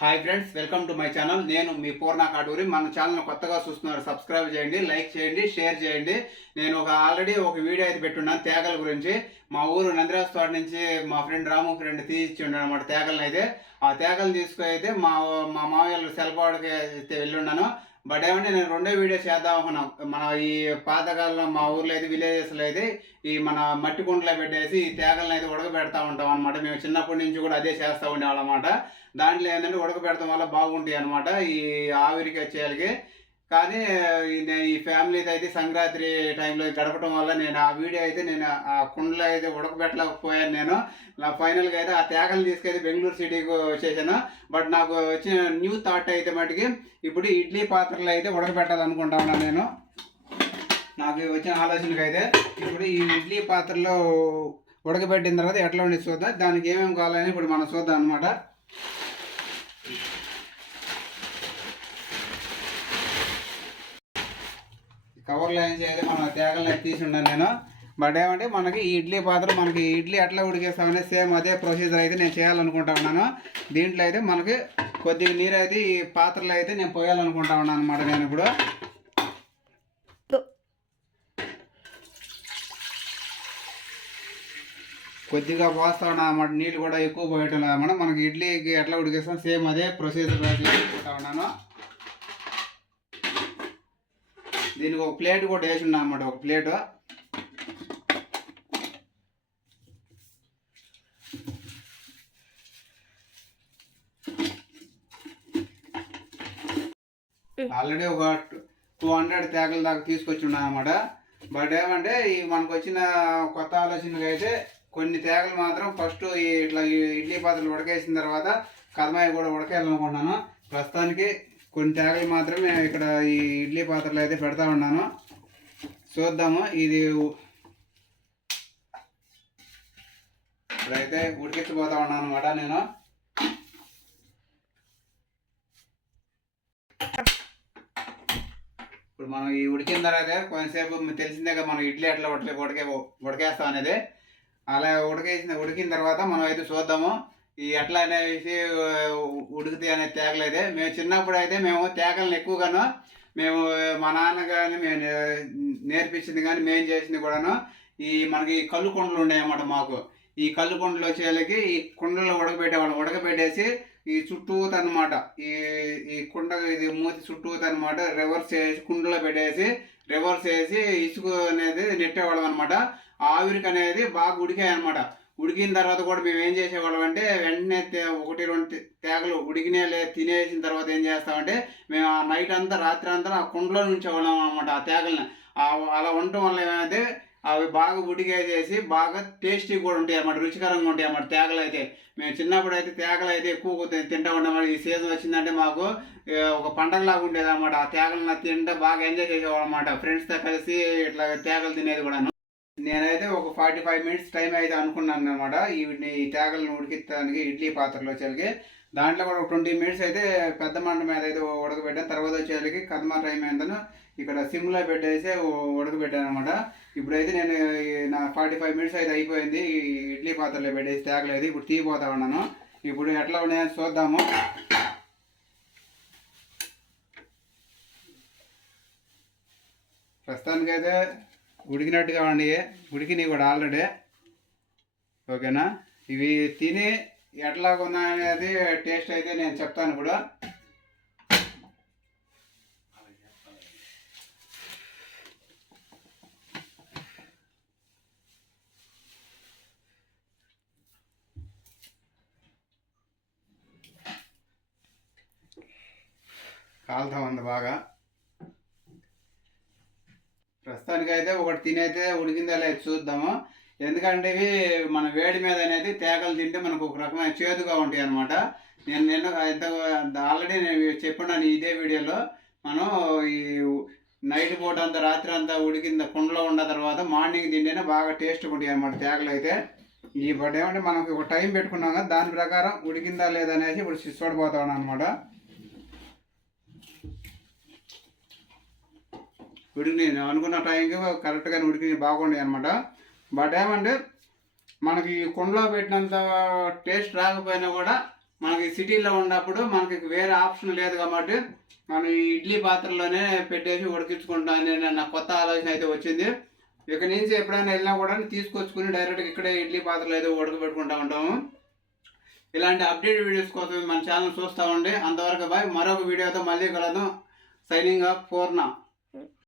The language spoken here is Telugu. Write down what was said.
Hi friends, welcome to my channel. నేను మీ పూర్ణ కాటూరి. మన ఛానల్ కొత్తగా చూస్తున్నారు, సబ్స్క్రైబ్ చేయండి, లైక్ చేయండి, షేర్ చేయండి. నేను ఆల్రెడీ ఒక వీడియో అయితే పెట్టున్నాను తేగల గురించి. మా ఊరు నందిరాజపాడు నుంచి మా ఫ్రెండ్ రాము ఫ్రెండ్ తీసిచ్చిండు అనమాట తేగలను. అయితే ఆ తేగలను తీసుకుని అయితే మా మామయ్య సెలపాడుకి అయితే వెళ్ళున్నాను. బట్ ఏమంటే నేను రెండో వీడియో చేద్దాం అనుకున్నాం. మన ఈ పాతకాలంలో మా ఊర్లో అయితే విలేజెస్లో అయితే ఈ మన మట్టి కుండలో పెట్టేసి ఈ తేగలను అయితే ఉడకబెడతా ఉంటాం అనమాట. మేము చిన్నప్పటి నుంచి కూడా అదే చేస్తూ ఉండేవాళ్ళం అన్నమాట. దాంట్లో ఏంటంటే ఉడకబెడతాం వల్ల బాగుంటాయి అనమాట ఈ ఆవిరికి వచ్చేయాలకి. కానీ ఈ ఫ్యామిలీతో అయితే సంక్రాంతి టైంలో గడపడం వల్ల నేను ఆ వీడియో అయితే నేను ఆ కుండలో అయితే ఉడకబెట్టలేకపోయాను. నేను నా ఫైనల్గా అయితే ఆ తేగలు తీసుకెళ్ళి బెంగళూరు సిటీకి వచ్చేసాను. బట్ నాకు వచ్చిన న్యూ థాట్ అయితే మటుకి ఇప్పుడు ఇడ్లీ పాత్రలు అయితే ఉడకబెట్టాలనుకుంటా ఉన్నాను నేను. నాకు వచ్చిన ఆలోచనకి అయితే ఇప్పుడు ఈ ఇడ్లీ పాత్రలో ఉడకబెట్టిన తర్వాత ఎట్లా ఉండి చూద్దాం, దానికి ఏమేమి కావాలని ఇప్పుడు మనం చూద్దాం అనమాట. కవర్లో ఏం చేయాలి, మనం తేగలను తీసి ఉన్నాను నేను. బట్ ఏమంటే మనకి ఈ ఇడ్లీ పాత్ర మనకి ఇడ్లీ ఎట్లా ఉడికేస్తామనే సేమ్ అదే ప్రొసీజర్ అయితే నేను చేయాలనుకుంటా ఉన్నాను. దీంట్లో అయితే మనకి కొద్దిగా నీరు అయితే ఈ పాత్రలో అయితే నేను పోయాలనుకుంటా ఉన్నాను అనమాట. నేను ఇప్పుడు కొద్దిగా పోస్తా ఉన్నా అన్నమాట. నీళ్ళు కూడా ఎక్కువ పోయటం లేదన్నమాట. మనకి ఇడ్లీకి ఎట్లా ఉడికేస్తాం సేమ్ అదే ప్రొసీజర్ చేసుకుంటా ఉన్నాను. దీనికి ఒక ప్లేట్ కూడా వేసి ఉన్నా అన్నమాట, ఒక ప్లేటు. ఆల్రెడీ ఒక 200 తేగల దాకా తీసుకొచ్చి ఉన్నా అన్నమాట. బట్ ఏమంటే ఈ మనకు వచ్చిన కొత్త ఆలోచనగా అయితే కొన్ని తేగలు మాత్రం ఫస్ట్ ఇట్లా ఇడ్లీ పాత్రలు ఉడకేసిన తర్వాత కదమాయి కూడా ఉడకేయాలనుకుంటున్నాను. ప్రస్తుతానికి కొన్ని తేగలు మాత్రమే ఇక్కడ ఈ ఇడ్లీ పాత్రలో అయితే పెడతా ఉన్నాను. చూద్దాము ఇది ఇప్పుడైతే ఉడికించిపోతా ఉన్నాను అనమాట నేను. ఇప్పుడు మనం ఈ ఉడికిన తర్వాత కొంతసేపు తెలిసిందేగా మనం ఇడ్లీ ఎట్లా ఉడకేస్తాం అనేది. అలా ఉడికిన తర్వాత మనం అయితే చూద్దాము ఈ ఎట్లా అనేసి ఉడుకుతాయి అనే తేగలు అయితే. మేము చిన్నప్పుడు అయితే మేము తేగలను ఎక్కువగాను మేము మా నాన్న కానీ మేము నేర్పించింది కానీ మేము చేసింది కూడాను ఈ మనకి కళ్ళు కుండలు ఉన్నాయన్నమాట మాకు. ఈ కళ్ళు కుండలు వచ్చేళ్ళకి ఈ కుండలో ఉడకబెట్టేవాళ్ళం. ఉడకబెట్టేసి ఈ చుట్టూత అనమాట ఈ ఈ కుండ ఇది మూతి చుట్టూత అనమాట రివర్స్ చేసి కుండలో పెట్టేసి రివర్స్ చేసి ఇసుక అనేది నెట్టేవాళ్ళం అనమాట. ఆవిరికి అనేది బాగా ఉడికాయి అనమాట. ఉడికిన తర్వాత కూడా మేము ఏం చేసేవాళ్ళం అంటే వెంటనే 1-2 తేగలు ఉడికినే తినేసిన తర్వాత ఏం చేస్తామంటే మేము ఆ నైట్ అంతా రాత్రి అంతా ఆ కుండలో ఉంచేవాళ్ళం అనమాట ఆ తేగల్ని. అలా ఉండటం వల్ల ఏమైతే అవి బాగా ఉడికేసేసి బాగా టేస్టీ కూడా ఉంటాయి అన్నమాట, రుచికరంగా ఉంటాయి అన్నమాట తేగలు అయితే. మేము చిన్నప్పుడు అయితే తేగలు అయితే ఎక్కువ తింటా ఉండేవాళ్ళం. ఈ సీజన్ వచ్చిందంటే మాకు ఒక పండగలాగా ఉండేది అనమాట. ఆ తేగలను తింటే బాగా ఎంజాయ్ చేసేవాళ్ళం అనమాట, ఫ్రెండ్స్తో కలిసి ఇట్లా తేగలు తినేది కూడాను. నేనైతే ఒక 45 మినిట్స్ టైం అయితే అనుకున్నాను అనమాట ఈ తేగలను ఉడికించడానికి ఇడ్లీ పాత్రలో వచ్చేకి. దాంట్లో కూడా ఒక 20 మినిట్స్ అయితే పెద్ద మంట మీద అయితే ఉడకబెట్టాను. తర్వాత వచ్చేకి కదమా టైం ఏంటనో ఇక్కడ సిమ్లో పెట్టేసి ఉడకబెట్టాను అనమాట. ఇప్పుడైతే నేను నా 45 మినిట్స్ అయితే అయిపోయింది ఈ ఇడ్లీ పాత్రలో పెట్టేసి తేగలేదు. ఇప్పుడు తీయపోతా ఉన్నాను. ఇప్పుడు ఎట్లా ఉన్నాయని చూద్దాము. ప్రస్తుతానికైతే ఉడికినట్టుగా ఉండి ఉడికినాయి కూడా ఆల్రెడీ. ఓకేనా, ఇవి తిని ఎట్లా ఉన్నాయనేది టేస్ట్ అయితే నేను చెప్తాను ఇప్పుడు. కాలుతా ఉంది బాగా. ప్రస్తుతానికి అయితే ఒకటి తినైతే ఉడికిందా లేదు చూద్దాము. ఎందుకంటే ఇవి మన వేడి మీద అనేది తేగలు తింటే మనకు ఒక రకమైన చేదుగా ఉంటాయి అనమాట. నేను నిన్న ఆల్రెడీ నేను చెప్పినాను ఇదే వీడియోలో. మనం ఈ నైట్ పూట అంతా రాత్రి అంతా ఉడికింద కుండలో ఉన్న తర్వాత మార్నింగ్ తింటేనే బాగా టేస్ట్గా ఉంటాయి అనమాట తేగలు అయితే. ఈ బట్ ఏమంటే మనకు ఒక టైం పెట్టుకున్నాం కదా, దాని ప్రకారం ఉడికిందా లేదనేసి ఇప్పుడు చూడబోతా ఉన్నాను అనమాట. ఉడికి నేను అనుకున్న టైంకి కరెక్ట్గా ఉడికి బాగుండే అనమాట. బట్ ఏమంటే మనకి కుండలో పెట్టినంత టేస్ట్ రాకపోయినా కూడా మనకి సిటీలో ఉన్నప్పుడు మనకి వేరే ఆప్షన్ లేదు కాబట్టి మనం ఈ ఇడ్లీ పాత్రలోనే పెట్టేసి ఉడికించుకుంటాం అనే నాకు కొత్త ఆలోచన అయితే వచ్చింది. ఇక నుంచి ఎప్పుడైనా వెళ్ళినా కూడా తీసుకొచ్చుకుని డైరెక్ట్గా ఇక్కడే ఇడ్లీ పాత్రలో ఏదో ఉడకబెట్టుకుంటూ ఉంటాము. ఇలాంటి అప్డేట్ వీడియోస్ కోసం మన ఛానల్ చూస్తూ ఉండి అంతవరకు బాయ్. మరొక వీడియోతో మళ్ళీ కలదు. సైనింగ్ ఆఫ్ పూర్ణ.